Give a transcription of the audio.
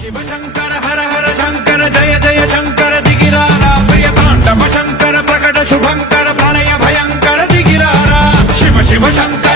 ಶಿವ ಶಂಕರ ಹರ ಹರ ಶಂಕರ ಜಯ ಜಯ ಶಂಕರ ದಿಗಿರಾರ ಪ್ರಿಯ ತಾಂಡವ ಶಂಕರ ಪ್ರಕಟ ಶುಭಂಕರ ಪ್ರಣಯ ಭಯಂಕರ ದಿಗಿರಾರ ಶಿವ ಶಿವ ಶಂಕರ